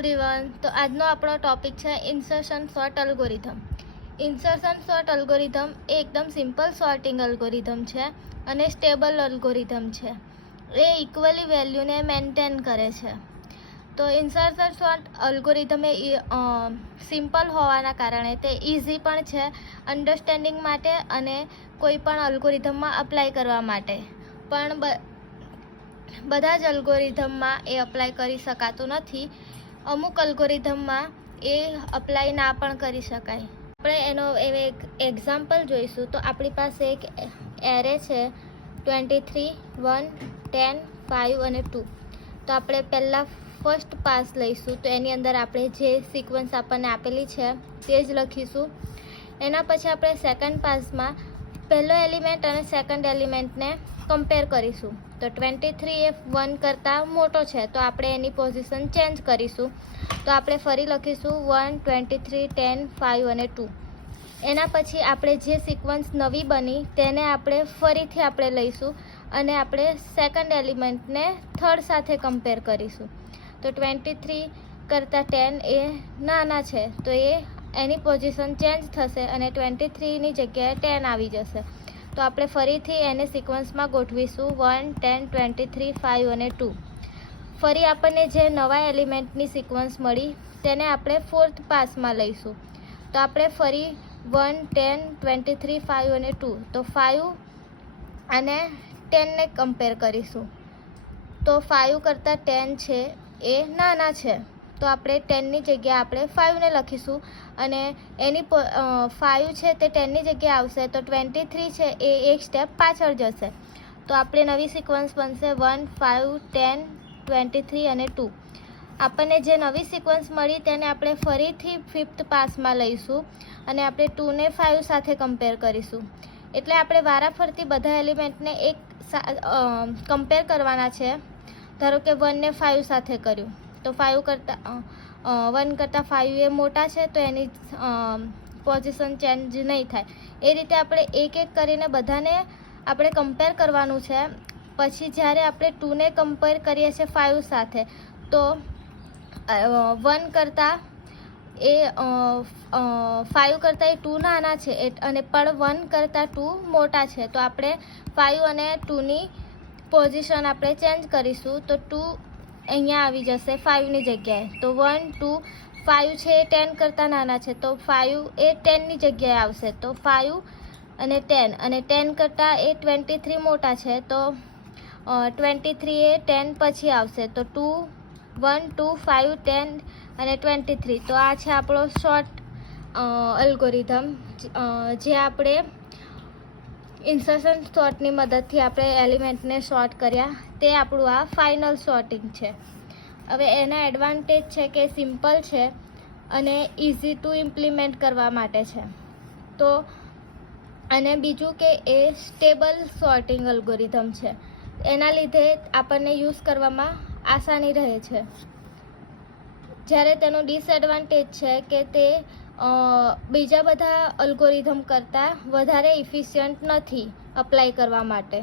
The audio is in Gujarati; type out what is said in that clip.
એવરીવન, તો આજનો આપણો ટોપિક છે insertion sort algorithm. Insertion sort algorithm એ એકદમ સિમ્પલ સોર્ટિંગ અલ્ગોરિધમ છે અને સ્ટેબલ અલ્ગોરિધમ છે. એ ઇક્વલી વેલ્યુને મેન્ટેન કરે છે. તો ઇન્સર્શન સોર્ટ અલ્ગોરિધમ એ સિમ્પલ હોવાના કારણે તે ઇઝી પણ છે અન્ડરસ્ટેન્ડિંગ માટે અને કોઈ પણ અલ્ગોરિધમમાં અપ્લાય કરવા માટે. પણ બધા જ અલ્ગોરિધમમાં એ અપ્લાય કરી શકાતું નથી. અમુક અલ્ગોરિધમમાં એ અપ્લાય ના પણ કરી શકાય. આપણે એનો એક એક્ઝામ્પલ જોઈશું. તો આપણી પાસે એક એરે છે 23, 1, 10, 5 અને 2. તો આપણે પહેલાં ફર્સ્ટ પાસ લઈશું. તો એની અંદર આપણે જે સિક્વન્સ આપણને આપેલી છે તે જ લખીશું. એના પછી આપણે સેકન્ડ પાસમાં પહેલો એલિમેન્ટ અને સેકન્ડ એલિમેન્ટને કમ્પેર કરીશું. તો 23 એ 1 કરતાં મોટો છે તો આપણે એની પોઝિશન ચેન્જ કરીશું. તો આપણે ફરી લખીશું 1, 23, 10, 5 અને 2. એના પછી આપણે જે સિક્વન્સ નવી બની તેને આપણે ફરીથી આપણે લઈશું અને આપણે સેકન્ડ એલિમેન્ટને થર્ડ સાથે કમ્પેર કરીશું. તો 23 કરતાં 10 એ નાના છે તો એની પોઝિશન ચેન્જ થશે અને 23ની જગ્યાએ 10 આવી જશે. તો આપણે ફરીથી એને સિક્વન્સમાં ગોઠવીશું 1, 10, 23, 5 અને 2. ફરી આપણને જે નવા એલિમેન્ટની સિક્વન્સ મળી તેને આપણે ફોર્થ પાસમાં લઈશું. તો આપણે ફરી 1, 10, 23, 5 અને 2. તો 5 અને 10ને કમ્પેર કરીશું. તો 5 કરતાં 10 છે એ નાના છે તો આપણે 10ની જગ્યાએ આપણે 5ને લખીશું અને એની 5 છે તે 10ની જગ્યાએ આવશે તો 23 છે એ એક સ્ટેપ પાછળ જશે. તો આપણે નવી સિક્વન્સ બનશે 1, 5, 10, 23 અને 2. આપણને જે નવી સિક્વન્સ મળી તેને આપણે ફરીથી ફિફ્થ પાસમાં લઈશું અને આપણે 2ને 5 સાથે કમ્પેર કરીશું. એટલે આપણે વારાફરતી બધા એલિમેન્ટને એક કમ્પેર કરવાના છે. ધારો કે 1ને 5 સાથે કર્યું તો 1 કરતાં 5 એ મોટા છે તો એની પોઝિશન ચેન્જ નહીં થાય. એ રીતે આપણે એક એક કરીને બધાને આપણે કમ્પેર કરવાનું છે. પછી જ્યારે આપણે 2ને કમ્પેર કરીએ છીએ 5 સાથે તો 1 કરતાં એ 5 કરતાં એ 2 નાના છે અને પણ 1 કરતાં 2 મોટા છે. તો આપણે 5 અને 2ની પોઝિશન આપણે ચેન્જ કરીશું. તો 2 અહીંયા આવી જશે 5ની જગ્યાએ. તો 1, 2, 5 છે એ 10 કરતાં નાના છે તો 5 એ 10ની જગ્યાએ આવશે. તો 5 અને 10 અને 10 કરતાં એ 23 મોટા છે તો 23 એ 10 પછી આવશે. તો 2, 1, 2, 5, 10 અને 23. તો આ છે આપણો શોર્ટ અલ્ગોરિધમ જે આપણે ઇન્સર્શન સોર્ટની મદદથી આપણે એલિમેન્ટને શોર્ટ કર્યા. તે આપણું આ ફાઇનલ શોર્ટિંગ છે. હવે એના એડવાન્ટેજ છે કે સિમ્પલ છે અને ઇઝી ટુ ઇમ્પ્લિમેન્ટ કરવા માટે છે. તો અને બીજું કે એ સ્ટેબલ સોર્ટિંગ અલ્ગોરિધમ છે. એના લીધે આપણને યુઝ કરવામાં આસાની રહે છે. જ્યારે તેનો ડિસએડવાન્ટેજ છે કે તે બીજા બધા અલ્ગોરિધમ કરતાં વધારે ઇફિશિયન્ટ નથી અપ્લાય કરવા માટે.